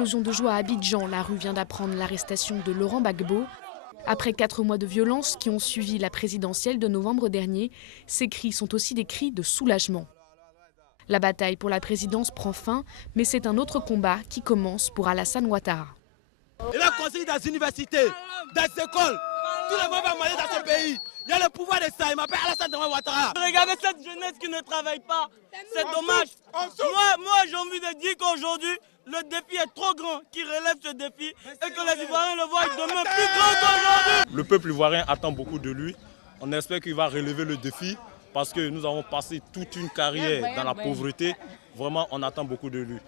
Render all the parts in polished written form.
explosion de joie à Abidjan, la rue vient d'apprendre l'arrestation de Laurent Gbagbo. Après 4 mois de violence qui ont suivi la présidentielle de novembre dernier, ces cris sont aussi des cris de soulagement. La bataille pour la présidence prend fin, mais c'est un autre combat qui commence pour Alassane Ouattara. Il va construire des universités, des écoles. Tout le monde va manger dans ce pays. Il y a le pouvoir de ça. Il m'appelle Alassane Ouattara. Regardez cette jeunesse qui ne travaille pas. C'est dommage. Moi j'ai envie de dire qu'aujourd'hui, le défi est trop grand, qui relève ce défi et que les Ivoiriens le voient demain plus grand qu'aujourd'hui. Le peuple ivoirien attend beaucoup de lui. On espère qu'il va relever le défi parce que nous avons passé toute une carrière dans la pauvreté. Vraiment, on attend beaucoup de lui.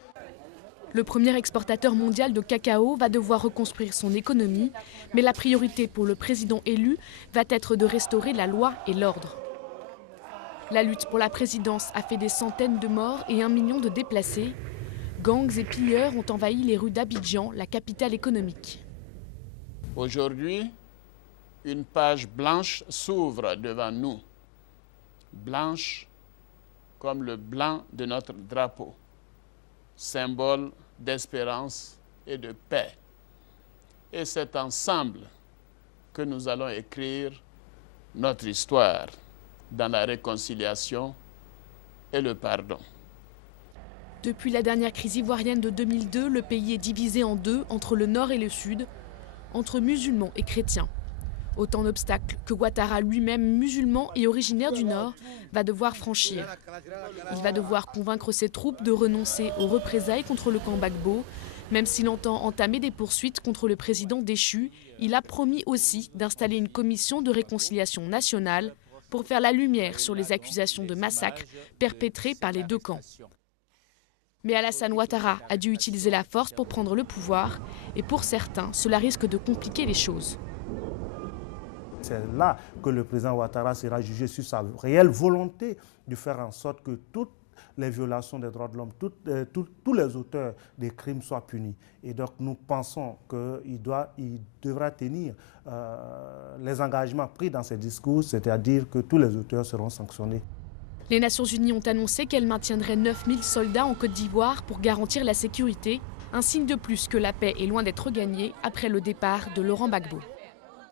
Le premier exportateur mondial de cacao va devoir reconstruire son économie, mais la priorité pour le président élu va être de restaurer la loi et l'ordre. La lutte pour la présidence a fait des centaines de morts et 1 million de déplacés. Gangs et pilleurs ont envahi les rues d'Abidjan, la capitale économique. Aujourd'hui, une page blanche s'ouvre devant nous. Blanche comme le blanc de notre drapeau, symbole d'espérance et de paix. Et c'est ensemble que nous allons écrire notre histoire dans la réconciliation et le pardon. Depuis la dernière crise ivoirienne de 2002, le pays est divisé en deux entre le nord et le sud, entre musulmans et chrétiens. Autant d'obstacles que Ouattara lui-même, musulman et originaire du Nord, va devoir franchir. Il va devoir convaincre ses troupes de renoncer aux représailles contre le camp Gbagbo. Même s'il entend entamer des poursuites contre le président déchu, il a promis aussi d'installer une commission de réconciliation nationale pour faire la lumière sur les accusations de massacre perpétrées par les deux camps. Mais Alassane Ouattara a dû utiliser la force pour prendre le pouvoir et pour certains, cela risque de compliquer les choses. C'est là que le président Ouattara sera jugé sur sa réelle volonté de faire en sorte que toutes les violations des droits de l'homme, tous les auteurs des crimes soient punis. Et donc nous pensons qu'il devra tenir les engagements pris dans ses discours, c'est-à-dire que tous les auteurs seront sanctionnés. Les Nations Unies ont annoncé qu'elles maintiendraient 9000 soldats en Côte d'Ivoire pour garantir la sécurité, un signe de plus que la paix est loin d'être gagnée après le départ de Laurent Gbagbo.